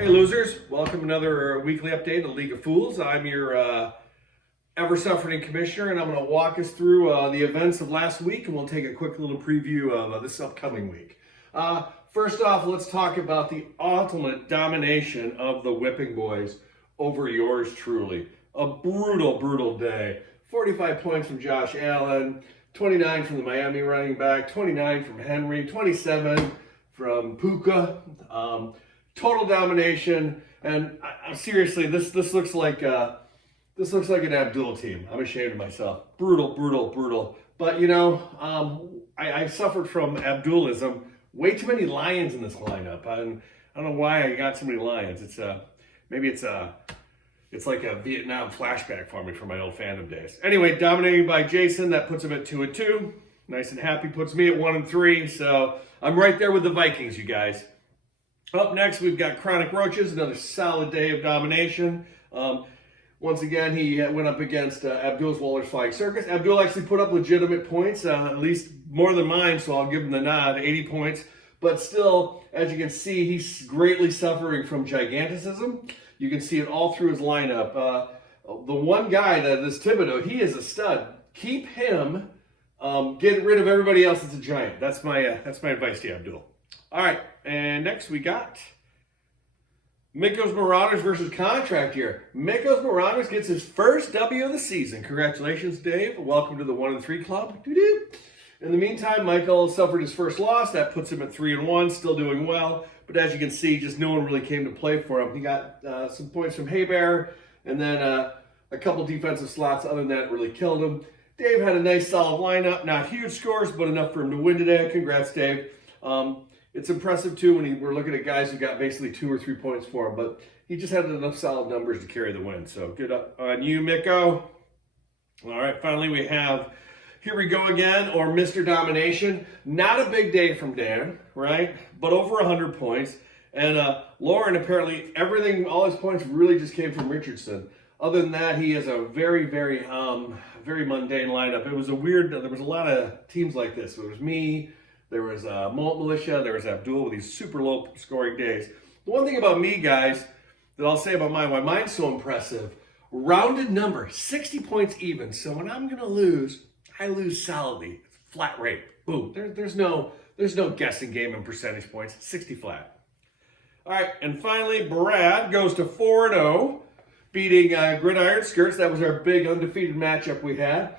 Hey losers, welcome to another weekly update of League of Fools. I'm your ever-suffering commissioner, and I'm going to walk us through the events of last week, and we'll take a quick little preview of this upcoming week. First off, let's talk about the ultimate domination of the Whipping Boys over yours truly. A brutal, brutal day. 45 points from Josh Allen, 29 from the Miami running back, 29 from Henry, 27 from Puka. Total domination, and seriously, this looks like an Abdul team. I'm ashamed of myself. Brutal, brutal, brutal. But you know, I suffered from Abdulism. Way too many Lions in this lineup. I don't know why I got so many Lions. Maybe it's like a Vietnam flashback for me from my old fandom days. Anyway, dominated by Jason. That puts him at 2-2. Nice and happy. Puts me at 1-3. So I'm right there with the Vikings, you guys. Up next, we've got Chronic Roaches, another solid day of domination. Once again, he went up against Abdul's Waller's Flying Circus. Abdul actually put up legitimate points, at least more than mine, so I'll give him the nod, 80 points. But still, as you can see, he's greatly suffering from giganticism. You can see it all through his lineup. The one guy, this Thibodeau, he is a stud. Keep him, get rid of everybody else that's a giant. That's my advice to you, Abdul. All right, and next we got Mikos Marauders versus Contract Year. Mikos Marauders gets his first W of the season. Congratulations, Dave. Welcome to the 1-3 club. Doo-doo. In the meantime, Michael suffered his first loss. That puts him at 3-1, still doing well. But as you can see, just no one really came to play for him. He got some points from Haybear, and then a couple defensive slots. Other than that, it really killed him. Dave had a nice, solid lineup. Not huge scores, but enough for him to win today. Congrats, Dave. It's impressive, too, when we're looking at guys who got basically 2 or 3 points for him, but he just had enough solid numbers to carry the win. So good on you, Miko. All right, finally we have Here We Go Again, or Mr. Domination. Not a big day from Dan, right? But over 100 points. And Lauren, apparently, all his points really just came from Richardson. Other than that, he has a very, very, very mundane lineup. It was there was a lot of teams like this. It was me. There was Molt Militia, there was Abdul with these super low scoring days. The one thing about me, guys, that I'll say about mine, why mine's so impressive, rounded number, 60 points even. So when I'm gonna lose, I lose solidly, flat rate, boom. There's no guessing game in percentage points, 60 flat. All right, and finally, Brad goes to 4-0, beating Gridiron Skirts. That was our big undefeated matchup we had.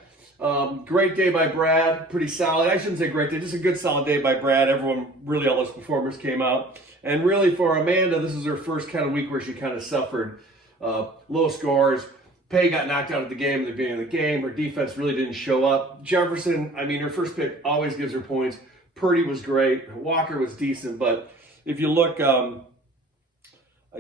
Great day by Brad, pretty solid. I shouldn't say great day, just a good solid day by Brad. All those performers came out. And really for Amanda, this is her first kind of week where she kind of suffered low scores. Pay got knocked out of the game at the beginning of the game. Her defense really didn't show up. Jefferson, her first pick always gives her points. Purdy was great. Walker was decent, but if you look,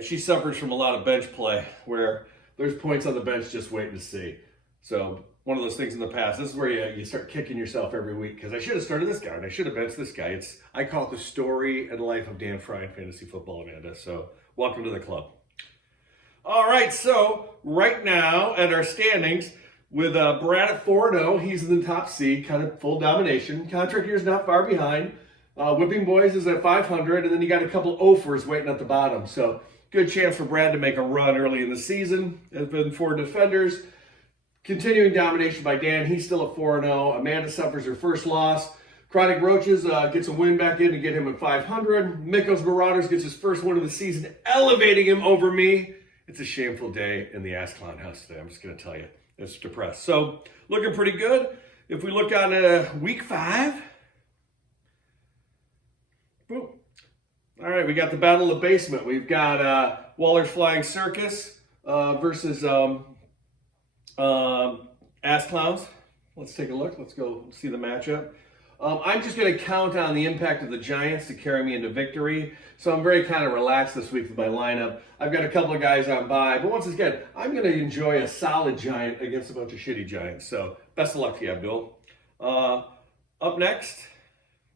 she suffers from a lot of bench play where there's points on the bench just waiting to see. So one of those things in the past. This is where you start kicking yourself every week because I should have started this guy and I should have benched this guy. I call it the story and life of Dan Fry in fantasy football, Amanda. So welcome to the club. All right, so right now at our standings with Brad at 4-0, he's in the top seed, kind of full domination. Contract Year's not far behind. Whipping Boys is at 500, and then you got a couple offers waiting at the bottom. So good chance for Brad to make a run early in the season. There's been 4 defenders. Continuing domination by Dan. He's still at 4-0. Amanda suffers her first loss. Chronic Roaches gets a win back in to get him at 500. Mikos Marauders gets his first win of the season, elevating him over me. It's a shameful day in the Ass Clown house today. I'm just going to tell you. It's depressed. So, looking pretty good. If we look on week 5. Boom. All right, we got the Battle of the Basement. We've got Waller's Flying Circus versus Ass Clowns. Let's take a look. Let's go see the matchup. I'm just going to count on the impact of the Giants to carry me into victory. So I'm very kind of relaxed this week with my lineup. I've got a couple of guys on bye. But once again, I'm going to enjoy a solid Giant against a bunch of shitty Giants. So best of luck to you, Abdul. Up next,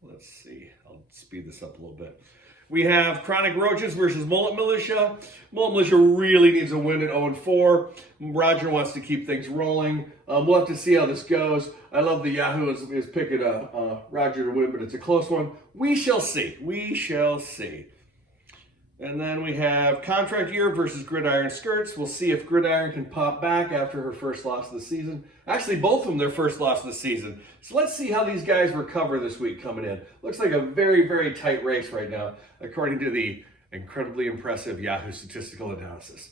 let's see. I'll speed this up a little bit. We have Chronic Roaches versus Mullet Militia. Mullet Militia really needs a win at 0-4. Roger wants to keep things rolling. We'll have to see how this goes. I love the Yahoo is picking Roger to win, but it's a close one. We shall see. We shall see. And then we have contract year versus Gridiron Skirts. We'll see if Gridiron can pop back after her first loss of the season. Actually, both of them their first loss of the season. So let's see how these guys recover this week coming in. Looks like a very, very tight race right now, according to the incredibly impressive Yahoo statistical analysis.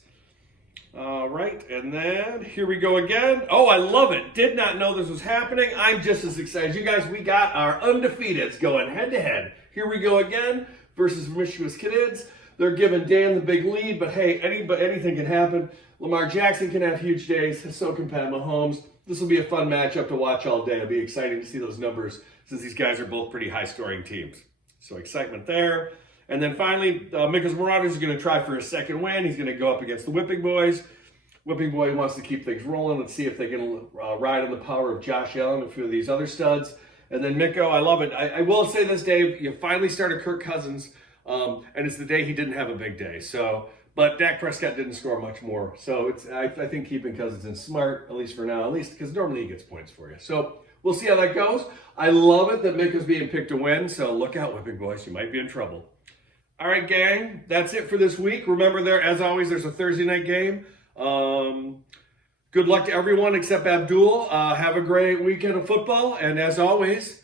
All right, and then here we go again. Oh, I love it. Did not know this was happening. I'm just as excited as you guys. We got our undefeateds going head-to-head. Here we go again versus Promiscuous Kids. They're giving Dan the big lead, but hey, anything can happen. Lamar Jackson can have huge days, so can Pat Mahomes. This will be a fun matchup to watch all day. It'll be exciting to see those numbers since these guys are both pretty high-scoring teams. So excitement there. And then finally, Micah's Marauders is going to try for a second win. He's going to go up against the Whipping Boys. Whipping Boy wants to keep things rolling. Let's see if they can ride on the power of Josh Allen and a few of these other studs. And then Miko, I love it. I will say this, Dave, you finally started Kirk Cousins. And it's the day he didn't have a big day. So, but Dak Prescott didn't score much more. So I think keeping Cousins in smart, at least for now, at least because normally he gets points for you. So we'll see how that goes. I love it that Mick is being picked to win. So look out, Whipping Boys. You might be in trouble. All right, gang. That's it for this week. Remember, as always, there's a Thursday night game. Good luck to everyone except Abdul. Have a great weekend of football. And as always,